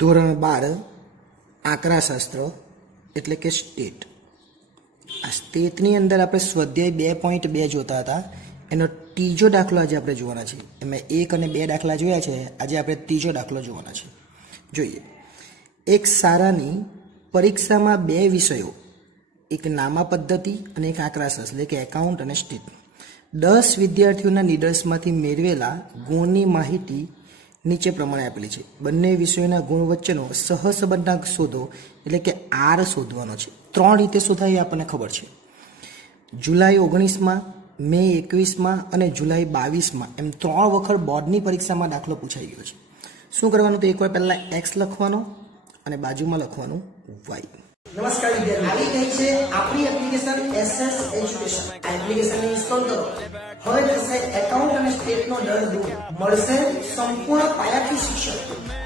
ધોરણ 12 આંકડાશાસ્ત્ર એટલે કે સ્ટેટ. આ સ્ટેટની અંદર આપણે સ્વાધ્યાય 2.2 જોતા હતા. એનો ત્રીજો દાખલો આજે આપણે જોવાના છે. એમાં 1 અને 2 દાખલા જોયા છે. આજે આપણે ત્રીજો દાખલો જોવાના છે. જોઈએ. એક શાળાની પરીક્ષામાં 2 વિષયો, એક નામા પદ્ધતિ અને એક આંકડાશાસ્ત્ર એટલે કે એકાઉન્ટ અને સ્ટેટ, 10 વિદ્યાર્થીઓના નિદર્શનમાંથી મેળવેલા ગુણની માહિતી નીચે પ્રમાણે આપેલી છે. બંને વિષયોના ગુણ વચ્ચેનો સહસંબંધાંક શોધો એટલે કે આર શોધવાનો છે. 3 રીતે શોધાય એ આપણને ખબર છે. જુલાઈ 19માં, મે 21માં અને જુલાઈ 22માં એમ 3 વખત બોર્ડની પરીક્ષામાં દાખલો પૂછાઈ ગયો છે. શું કરવાનું? તો એકવાર પહેલાં એક્સ લખવાનો અને બાજુમાં લખવાનું વાય. નમસ્કાર વિદ્યાર્થીઓ, આવી ગઈ છે આપણી એપ્લિકેશન એસએસ એજ્યુકેશન. આ એપ્લિકેશનને ઇન્સ્ટોલ કરો. હવે થશે એકાઉન્ટ અને સ્ટેટનો દર દૂર. મળશે સંપૂર્ણ પાયાથી શિક્ષણ.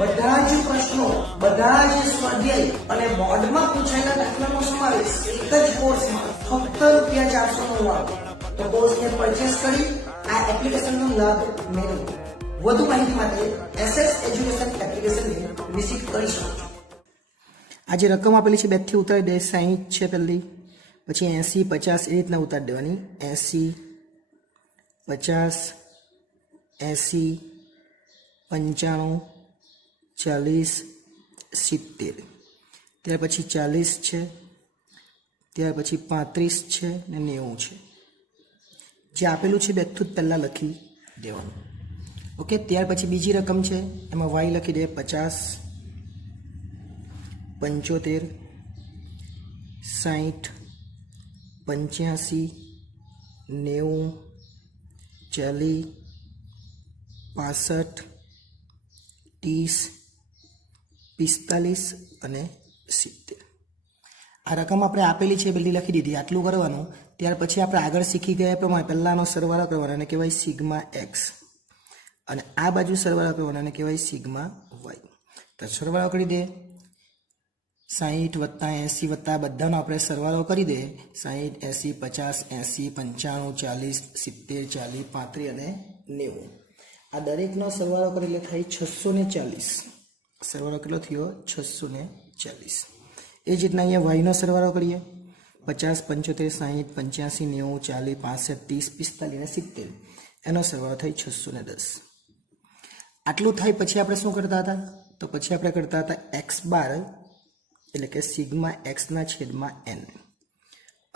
બધા જ પ્રશ્નો, બધા જ સ્વાધ્યાય અને બોર્ડમાં પૂછાયેલા દાખલાનો સમાવેશ એક જ કોર્સમાં ફક્ત ₹499. તો કોર્સને પરચેસ કરી આ એપ્લિકેશનનો લાભ મેળવો. વધુ માહિતી માટે એસએસ એજ્યુકેશન એપ્લિકેશનને વિઝિટ કરી શકો છો. આ જે રકમ આપેલી છે 2 થી ઉતારી દે. 60 છે પહેલી, પછી 80, 50 એ રીતના ઉતારી દેવાની. 80, 50, 80, 95, 40, 70. ત્યાર પછી 40 છે, ત્યાર પછી 35 છે ને 90 છે. જે આપેલું છે બધું જ પહેલાં લખી દેવાનું. ઓકે. ત્યાર પછી બીજી રકમ છે, એમાં વાય લખી દે. 50, 75, 60, 85, 90, 40, 65, 30, 45 અને 70. આ રકમ આપણે આપેલી છે બધી લખી દીધી. આટલું કરવાનું. ત્યાર પછી આપણે આગળ શીખી ગયા પ્રમાણે પહેલાંનો સરવાળો કરવાનો અને કહેવાય સિગ્મા એક્સ, અને આ બાજુ સરવાળો કરવાનો અને કહેવાય સિગ્મા વાય. તો સરવાળો કરી દે. 60 વત્તા 80 વત્તા બધાનો આપણે સરવાળો કરી દે. 60, 80, 50, 80, 55, 40, 70, 40, 35 અને 90. આ દરેકનો સરવાળો કરી એટલે થાય 640. સરવાળો કેટલો થયો? 640. એ જ રીતના અહીંયા વાયનો સરવાળો કરીએ. 50, 75, 60, 85, 90, 40, 65, 30, 45 અને 70. એનો સરવાળો થાય 610. આટલું થાય પછી આપણે શું કરતા હતા? તો પછી આપણે કરતા હતા એક્સ બાર એટલે કે સિગ્મા એક્સના છેદમાં એન,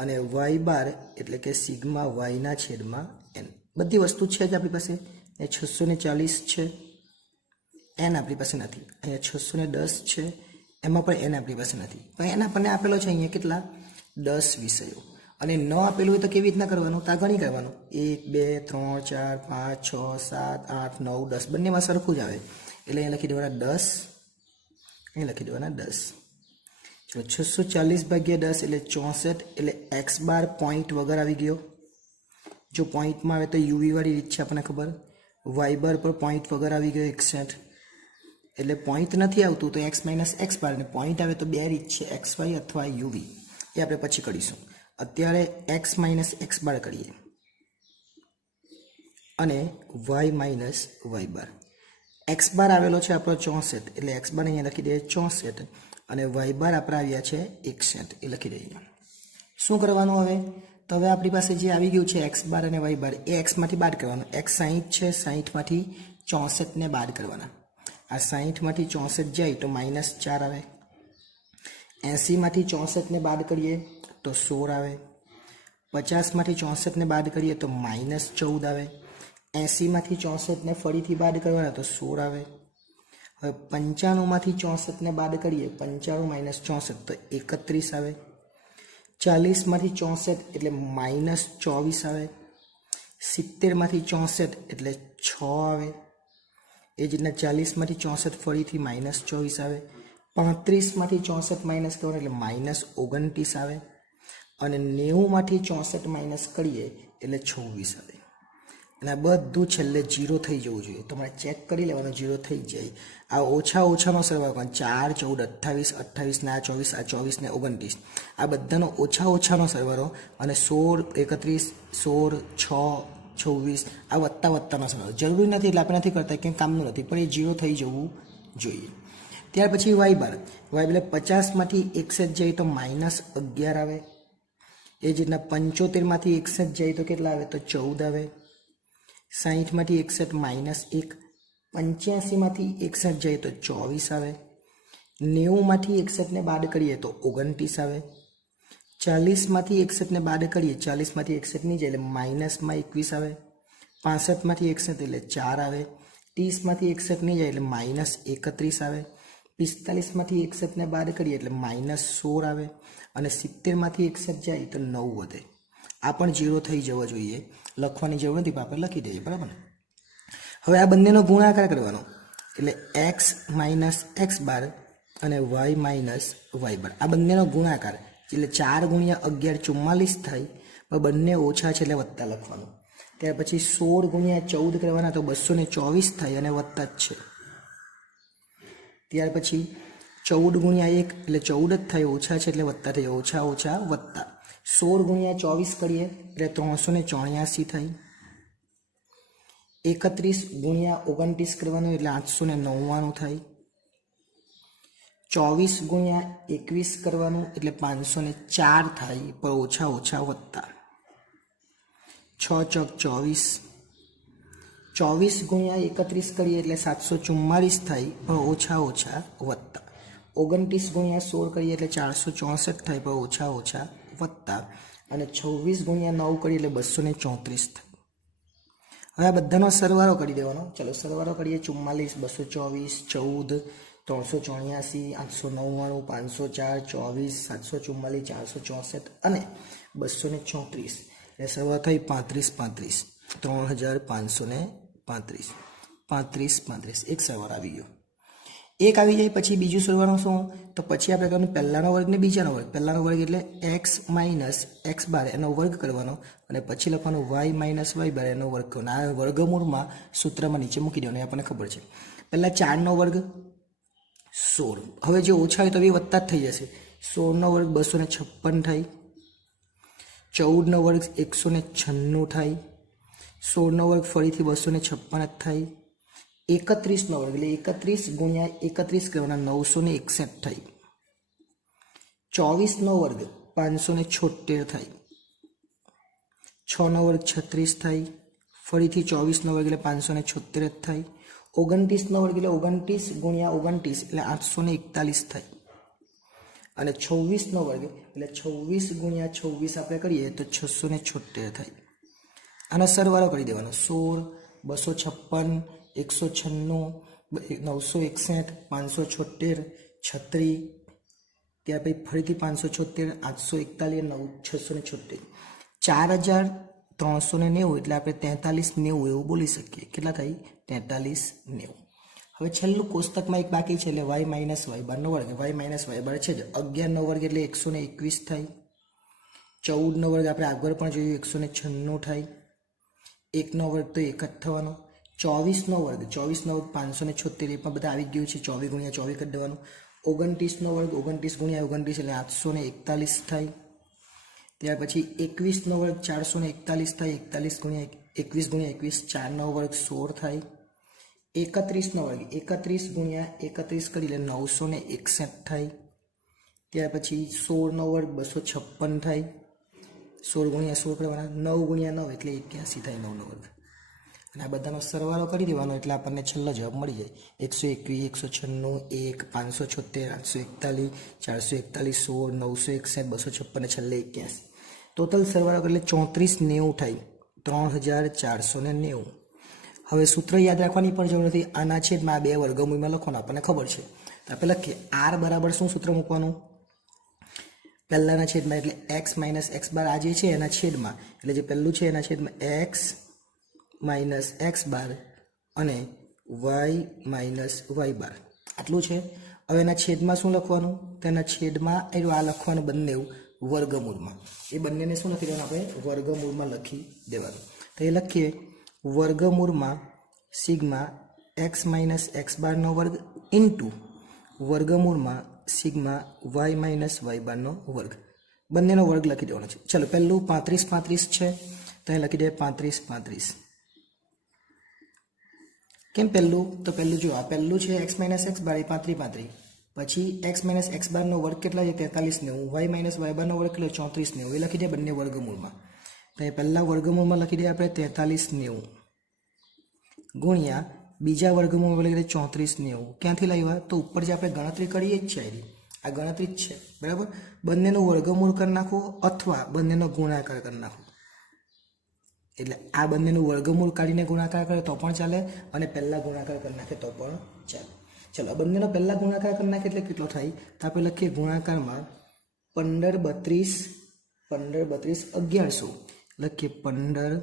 અને વાય બાર એટલે કે સિગ્મા વાયના છેદમાં એન. બધી વસ્તુ છે જ આપણી પાસે. એ 640 છે, એન આપણી પાસે નથી. અહીંયા 610 છે, એમાં પણ એન આપણી પાસે નથી. પણ એના આપણને આપેલો છે અહીંયા કેટલા? 10 વિષયો. અને ન આપેલું હોય તો કેવી રીતના કરવાનું? તો આ ગણી કરવાનું. 1, 2, 3, 4, 5, 6, 7, 8, 9, 10 બંનેમાં સરખું જ આવે. એટલે અહીંયા લખી દેવાના 10, અહીંયા લખી દેવાના 10. ચલો 640 ભાગ્યા 10 એટલે 64. એટલે એક્સ બાર પોઈન્ટ વગર આવી ગયો. જો પોઈન્ટમાં આવે તો યુવી વાળી રીત છે આપણને ખબર. વાય બાર પર પોઈન્ટ વગર આવી ગયો 61. એટલે પોઈન્ટ નથી આવતું તો એક્સ માઇનસ એક્સ બાર, અને પોઈન્ટ આવે તો 2 રીત છે, એક્સ વાય અથવા યુવી. એ આપણે પછી કરીશું. અત્યારે એક્સ માઇનસ એક્સ બાર કરીએ અને વાય માઇનસ વાય બાર. એક્સ બાર આવેલો છે આપણો 64, એટલે એક્સ બાર અહીંયા લખી દઈએ 64, અને વાય બાર આપણે આવ્યા છે 61 એ લખી દઈએ. શું કરવાનું હવે? તો હવે આપણી પાસે જે આવી ગયું છે એક્સ બાર અને વાય બાર, એ એક્સમાંથી બાદ કરવાનું. એક્સ 60 છે, 60માંથી 64ને બાદ કરવાના. આ 60માંથી 64 જાય તો -4 આવે. 80માંથી 64ને બાદ કરીએ તો 16 આવે. 50માંથી 64ને બાદ કરીએ તો -14 આવે. 80માંથી 64ને ફરીથી બાદ કરવાના તો 16 આવે. હવે 95માંથી 64ને બાદ કરીએ, 95 - 64 તો 31 આવે. 40માંથી 64 એટલે -24 આવે. 70માંથી 64 એટલે 6 આવે. એ જ રીતના 40માંથી 64 ફરીથી -24 આવે. 35માંથી 64 માઇનસ કરવાનું એટલે -29 આવે. અને 90માંથી 64 માઇનસ કરીએ એટલે 26 આવે. અને આ બધું છેલ્લે 0 થઈ જવું જોઈએ. તમારે ચેક કરી લેવાનું 0 થઈ જાય. આ ઓછા ઓછાનો સરવાળો કરવાનો. 4, 14, 28, 28 ને આ 24, આ 24 ને 29, આ બધાનો ઓછા ઓછાનો સરવાળો. અને 16, 31, 16, 6, 26 આ વત્તાનો સરવાળો. જરૂરી નથી એટલે આપણે નથી કરતા, કેમ કામનું નથી, પણ એ 0 થઈ જવું જોઈએ. ત્યાર પછી વાય બાર એટલે 50માંથી 61 જાય તો -11 આવે. એ જ રીતના 75માંથી 61 જાય તો કેટલા આવે? તો 14 આવે. 60માંથી 61 -1. 85માંથી 61 જાય તો 24 આવે. 90માંથી 61 ને બાદ કરીએ તો 29 આવે. 40માંથી 61 ને બાદ કરીએ, 40માંથી 61 નહીં જાય એટલે -21 આવે. 65માંથી 61 એટલે 4 આવે. 30માંથી 61 નહીં જાય એટલે -31 આવે. 45માંથી 61 ને બાદ કરીએ એટલે -16 આવે. અને 70માંથી 61 જાય તો 9 વધે. આ પણ 0 થઈ જવો જોઈએ, લખવાની જરૂર નથી, પણ આપણે લખી દઈએ, બરાબર. હવે આ બંનેનો ગુણાકાર કરવાનો એટલે x માઇનસ x બાર અને y માઇનસ y બાર, આ બંનેનો ગુણાકાર એટલે 4 ગુણ્યા 11 44 થાય, પણ બંને ઓછા છે એટલે વત્તા લખવાનું. ત્યાર પછી 16 ગુણ્યા 14 કરવાના તો 224 થાય અને વત્તા જ છે. ત્યાર પછી 14 ગુણ્યા 1 એટલે 14 જ થાય, ઓછા છે એટલે વત્તા થઈ, ઓછા ઓછા વત્તા. 16 ગુણ્યા 24 કરીએ એટલે 384 થાય. 31 ગુણ્યા 29 કરવાનું એટલે 899 થાય. 24 ગુણ્યા 21 કરવાનું એટલે 504 થાય, પણ ઓછા ઓછા વત્તા. 6 ચોક 24. 24 ગુણ્યા 31 કરીએ એટલે 744 થાય, પણ ઓછા ઓછા વત્તા. 29 ગુણ્યા 16 કરીએ એટલે 464 થાય, પણ ઓછા ઓછા વત્તા. અને 26 ગુણ્યા 9 કરીએ એટલે 234 થાય. હવે આ બધાનો સરવાળો કરી દેવાનો. ચલો સરવાળો કરીએ. 44, 224, 14, 384, 899, 504, 24, 744, 464 અને 234. એ સરવાળો થઈ 35, 35, 3535, 35, એક સરવાળો આવી ગયો. એક આવી જાય પછી બીજું સરવાળો શું? તો પછી આપણે કરવાનું પહેલાનો વર્ગ ને બીજાનો વર્ગ. પહેલાનો વર્ગ એટલે x માઇનસ x બાર એનો વર્ગ કરવાનો અને પછી લખવાનું y માઇનસ y બાર એનો વર્ગ કરવાનો. આ વર્ગમૂળમાં સૂત્રમાં નીચે મૂકી દેવાનું, આપણને ખબર છે. પહેલાં 4નો વર્ગ 16. હવે જે ઓછા હોય તો એ વત્તા જ થઈ જશે. 16નો વર્ગ 256 થાય. 14નો વર્ગ 196 થાય. 16નો વર્ગ ફરીથી 256 જ થાય. 31નો વર્ગ એટલે 31 ગુણ્યા 31 કરવાના 961 થાય. 24નો વર્ગ 576 થાય. 6નો વર્ગ 36 થાય. ફરીથી 24નો વર્ગ એટલે 576 જ થાય. 29નો વર્ગ એટલે 29 ગુણ્યા 29 એટલે 841 થાય. અને 26નો વર્ગ એટલે 26 ગુણ્યા 26 આપણે કરીએ તો 676 થાય. આનો સરવાળો કરી દેવાનો. 16, 256, 196, 961, 576, 36, ત્યાર પછી ફરીથી 576, 841, 676, 4390 એટલે આપણે 4390 એવું બોલી શકીએ. કેટલા થાય? 4390. હવે છેલ્લું કોષ્ટકમાં એક બાકી છે એટલે y માઇનસ y બારનો વર્ગ. y માઇનસ y બાર છે જ. 11નો વર્ગ એટલે 121 થાય. 14નો વર્ગ આપણે આગળ પણ જોયું 196 થાય. 1નો વર્ગ તો 1 જ થવાનો. 24નો વર્ગ 576 એ પણ બધા આવી ગયું છે. 24 ગુણ્યા 24 કરી દેવાનું. 29નો વર્ગ 29 ગુણ્યા 29 એટલે 841 થાય. ત્યાર પછી 21નો વર્ગ 441 થાય. 41 ગુણ્યા 21 4નો વર્ગ 16 થાય. 31નો વર્ગ 31 ગુણ્યા 31 કરી એટલે 961 થાય. ત્યાર પછી 16નો વર્ગ 256 થાય. 16 ગુણ્યા 16 કરવાના. 9 ગુણ્યા 9 એટલે 81 થાય 9નો વર્ગ. અને આ બધાનો સરવાળો કરી દેવાનો એટલે આપણને છેલ્લો જવાબ મળી જાય. 121, 196, 1, 576, 841, 441, 16, 961, 256 ને છેલ્લે 81. ટોટલ સરવાળો એટલે 3490 થાય. 3490. હવે સૂત્ર યાદ રાખવાની પણ જરૂર નથી. આના છેદમાં આ બે વર્ગમૂળમાં લખવાનું આપણને ખબર છે. તો આપણે લખીએ r બરાબર શું સૂત્ર મૂકવાનું? પહેલાના છેદમાં એટલે x માઇનસ x બાર આ જે છે એના છેદમાં એટલે જે પહેલું છે એના છેદમાં x માઇનસ x બાર અને y માઇનસ y બાર આટલું છે. હવે એના છેદમાં શું લખવાનું? તો એના છેદમાં આ લખવાનું બંને વર્ગમૂળમાં. એ બંનેને શું લખી દેવાનું? આપણે વર્ગમૂળમાં લખી દેવાનું. તો એ લખીએ વર્ગમૂળમાં સિગ્મા x માઇનસ x બારનો વર્ગ ઇન્ટુ વર્ગમૂળમાં સિગ્મા y માઇનસ y બારનો વર્ગ. બંનેનો વર્ગ લખી દેવાનો છે. ચલો પહેલું 35 35 છે તો અહીં લખી દે 35 35. કેમ પહેલું? તો પહેલું જો આ પહેલું છે x માઇનસ એક્સ બાર એ 35 પછી x માઇનસ એક્સ બારનો વર્ગ કેટલા છે 43 90 y માઇનસ y બારનો વર્ગ કેટલો 34 90 એ લખી દે બંને વર્ગમૂળમાં. તો એ પહેલા વર્ગમૂળમાં લખી દે આપણે 43 90 ગુણ્યા બીજા વર્ગમૂળમાં લખી દે 34 90. ક્યાંથી લાવ્યા? તો ઉપર જે આપણે ગણતરી કરીએ જ છે આ ગણતરી જ છે બરાબર. બંનેનું વર્ગમૂળ કરી નાખો અથવા બંનેનો ગુણાકાર કરી નાખો. એટલે આ બંનેનું વર્ગમૂળ કાઢીને ગુણાકાર કરે તો પણ ચાલે અને પહેલા ગુણાકાર કરી નાખે તો પણ ચાલે. ચલો બંનેનો પહેલા ગુણાકાર કરી નાખે એટલે કેટલો થાય? તો આપણે લખીએ ગુણાકારમાં 15 32 1100 લખીએ 15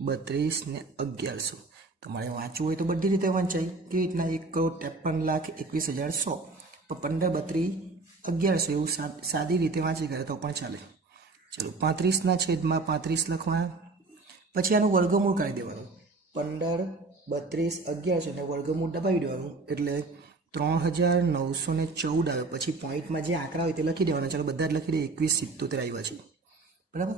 32 ને 1100. તમારે વાંચવું હોય તો બધી રીતે વંચાય. કેવી રીતના? 1,53,21,100 પણ 15 32 1100 એવું સાદી રીતે વાંચી કરે તો પણ ચાલે. ચલો 35 ના છેદમાં 35 લખવા. પછી આનું વર્ગમૂળ કાઢી દેવાનું. 15 32 1100 ને વર્ગમૂળ દબાવી દેવાનું એટલે 3914 આવે. પછી પોઈન્ટમાં જે આંકડા હોય તે લખી દેવાના. ચાલો બધા જ લખી દે 2177 આવ્યા છે બરાબર.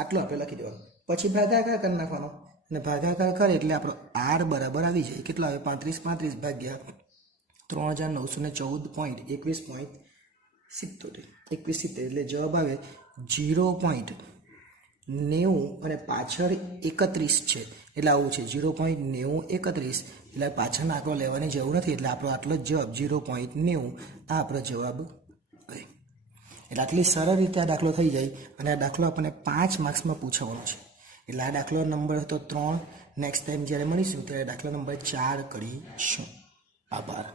આટલું આપણે લખી દેવાનું. પછી ભાગાકાર કરી નાખવાનો અને ભાગાકાર કરે એટલે આપણો r બરાબર આવી જાય. કેટલો આવે? 35 ભાગ્યા 3914.21.70 એટલે જવાબ આવે 0.90 અને પાછળ 31 છે એટલે આવું છે 0.9031 એટલે પાછળનો આંકડો લેવાની જરૂર નથી એટલે આપણો આટલો જ જવાબ 0.90 આ આપણો જવાબ હોય. એટલે આટલી સરળ રીતે આ દાખલો થઈ જાય અને આ દાખલો આપણને 5 માર્ક્સમાં પૂછવાનો છે. એટલે આ દાખલો નંબર હતો 3. નેક્સ્ટ ટાઈમ જ્યારે મળીશું ત્યારે દાખલા નંબર 4 કરીશું. આભાર.